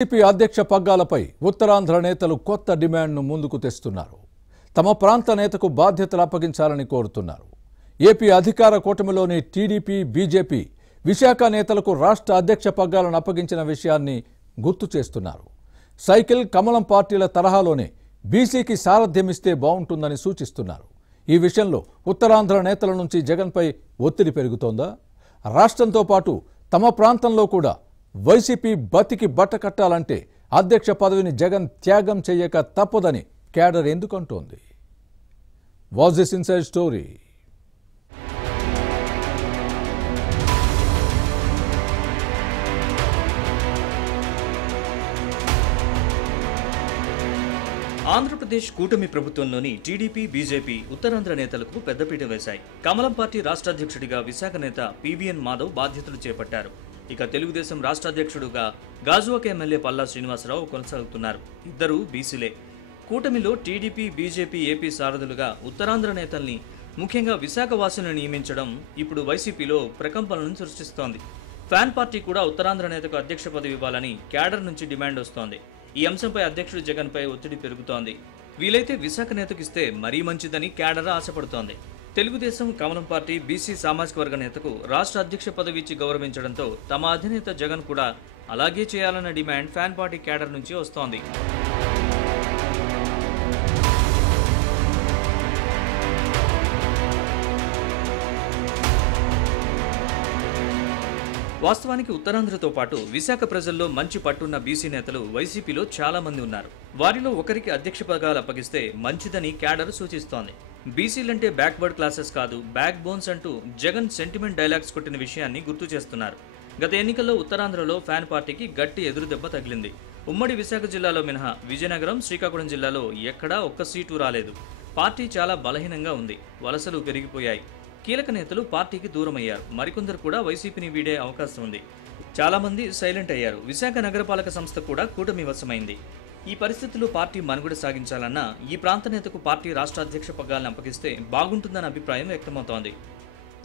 TDP అధ్యక్ష పగ్గాలపై ఉత్తరాంధ్ర నేతలు కొత్త డిమాండ్ను ముందుకు తెస్తున్నారు. తమ ప్రాంత నేతకు బాధ్యతలు అప్పగించాలని కోరుతున్నారు. ఏపీ అధికార కూటమిలోని టీడీపీ, బీజేపీ విశాఖ నేతలకు రాష్ట్ర అధ్యక్ష పగ్గాలను అప్పగించిన విషయాన్ని గుర్తు చేస్తున్నారు. సైకిల్, కమలం పార్టీల తరహాలోనే బీసీకి సారథ్యమిస్తే బాగుంటుందని సూచిస్తున్నారు. ఈ విషయంలో ఉత్తరాంధ్ర నేతల నుంచి జగన్పై ఒత్తిడి పెరుగుతోందా? రాష్ట్రంతో పాటు తమ ప్రాంతంలో కూడా వైసీపీ బతికి బట్ట కట్టాలంటే అధ్యక్ష పదవిని జగన్ త్యాగం చేయక తప్పదని cadre ఎందుకంటోంది? Was this inside story? Andhra Pradesh కూటమి ప్రభుత్వంలోని టీడీపీ, బీజేపీ ఉత్తరాంధ్ర నేతలకు పెద్దపీట వేశాయి. కమలం పార్టీ రాష్ట్ర అధ్యక్షుడిగా విశాఖ నేత పీవీఎన్ మాధవ్ బాధ్యతలు చేపట్టారు. ఇక తెలుగుదేశం రాష్ట్ర అధ్యక్షుడుగా గాజువాక ఎమ్మెల్యే పల్లా శ్రీనివాసరావు కొనసాగుతున్నారు. ఇద్దరు బీసీలే. కూటమిలో టీడీపీ, బీజేపీ ఏపీ సారథులుగా ఉత్తరాంధ్ర నేతల్ని, ముఖ్యంగా విశాఖ వాసులను నియమించడం ఇప్పుడు వైసీపీలో ప్రకంపనలను సృష్టిస్తోంది. ఫ్యాన్ పార్టీ కూడా ఉత్తరాంధ్ర నేతకు అధ్యక్ష పదవి ఇవ్వాలని క్యాడర్ నుంచి డిమాండ్ వస్తోంది. ఈ అంశంపై అధ్యక్షుడు జగన్పై ఒత్తిడి పెరుగుతోంది. వీలైతే విశాఖ నేతకు ఇస్తే మరీ మంచిదని క్యాడర్ ఆశపడుతోంది. తెలుగుదేశం, కమలం పార్టీ బీసీ సామాజిక వర్గ నేతకు రాష్ట్ర అధ్యక్ష పదవి ఇచ్చి గౌరవించడంతో తమ అధినేత జగన్ కూడా అలాగే చేయాలన్న డిమాండ్ ఫ్యాన్ పార్టీ క్యాడర్ నుంచి వస్తోంది. వాస్తవానికి ఉత్తరాంధ్రతో పాటు విశాఖ ప్రజల్లో మంచి పట్టున్న బీసీ నేతలు వైసీపీలో చాలా మంది ఉన్నారు. వారిలో ఒకరికి అధ్యక్ష పదవులు అప్పగిస్తే మంచిదని క్యాడర్ సూచిస్తోంది. బీసీలంటే బ్యాక్వర్డ్ క్లాసెస్ కాదు, బ్యాక్ బోన్స్ అంటూ జగన్ సెంటిమెంట్ డైలాగ్స్ కొట్టిన విషయాన్ని గుర్తు చేస్తున్నారు. గత ఎన్నికల్లో ఉత్తరాంధ్రలో ఫ్యాన్ పార్టీకి గట్టి ఎదురుదెబ్బ తగిలింది. ఉమ్మడి విశాఖ జిల్లాలో మినహా విజయనగరం, శ్రీకాకుళం జిల్లాలో ఎక్కడా ఒక్క సీటు రాలేదు. పార్టీ చాలా బలహీనంగా ఉంది. వలసలు పెరిగిపోయాయి. కీలక నేతలు పార్టీకి దూరమయ్యారు. మరికొందరు కూడా వైసీపీని వీడే అవకాశం ఉంది. చాలా మంది సైలెంట్ అయ్యారు. విశాఖ నగరపాలక సంస్థ కూడా కూటమి వశమైంది. ఈ పరిస్థితుల్లో పార్టీ మనుగడ సాగించాలన్నా ఈ ప్రాంత నేతకు పార్టీ రాష్ట్ర అధ్యక్ష పగ్గాలను అప్పగిస్తే బాగుంటుందన్న అభిప్రాయం వ్యక్తమవుతోంది.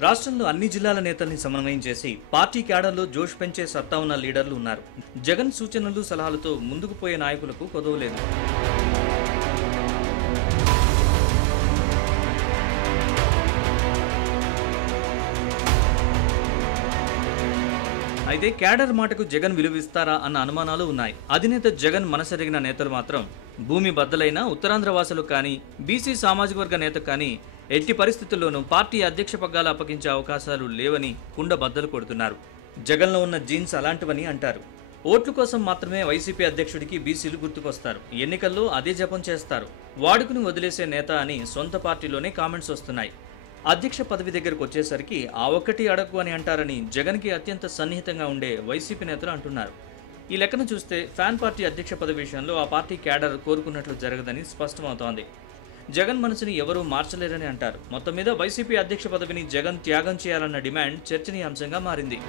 రాష్ట్రంలో అన్ని జిల్లాల నేతల్ని సమన్వయం చేసి పార్టీ క్యాడర్లో జోష్ పెంచే సత్తా ఉన్న లీడర్లు ఉన్నారు. జగన్ సూచనలు, సలహాలతో ముందుకు పోయే నాయకులకు కొదవలేదు. అయితే క్యాడర్ మాటకు జగన్ విలువిస్తారా అన్న అనుమానాలు ఉన్నాయి. అధినేత జగన్ మనసెరిగిన నేతలు మాత్రం భూమి బద్దలైన ఉత్తరాంధ్ర వాసులు కానీ, బీసీ సామాజిక వర్గ నేత కానీ ఎట్టి పరిస్థితుల్లోనూ పార్టీ అధ్యక్ష పగ్గాలు అప్పగించే అవకాశాలు లేవని కుండ బద్దలు కొడుతున్నారు. జగన్లో ఉన్న జీన్స్ అలాంటివని అంటారు. ఓట్ల కోసం మాత్రమే వైసీపీ అధ్యక్షుడికి బీసీలు గుర్తుకొస్తారు. ఎన్నికల్లో అదే జపం చేస్తారు. వాడుకుని వదిలేసే నేత అని సొంత పార్టీలోనే కామెంట్స్ వస్తున్నాయి. అధ్యక్ష పదవి దగ్గరకు వచ్చేసరికి ఆ ఒక్కటి అడగు అని అంటారని జగన్కి అత్యంత సన్నిహితంగా ఉండే వైసీపీ నేతలు అంటున్నారు. ఈ లెక్కను చూస్తే ఫ్యాన్ పార్టీ అధ్యక్ష పదవి విషయంలో ఆ పార్టీ క్యాడర్ కోరుకున్నట్లు జరగదని స్పష్టమవుతోంది. జగన్ మనసుని ఎవరూ మార్చలేరని అంటారు. మొత్తం మీద వైసీపీ అధ్యక్ష పదవిని జగన్ త్యాగం చేయాలన్న డిమాండ్ చర్చనీయాంశంగా మారింది.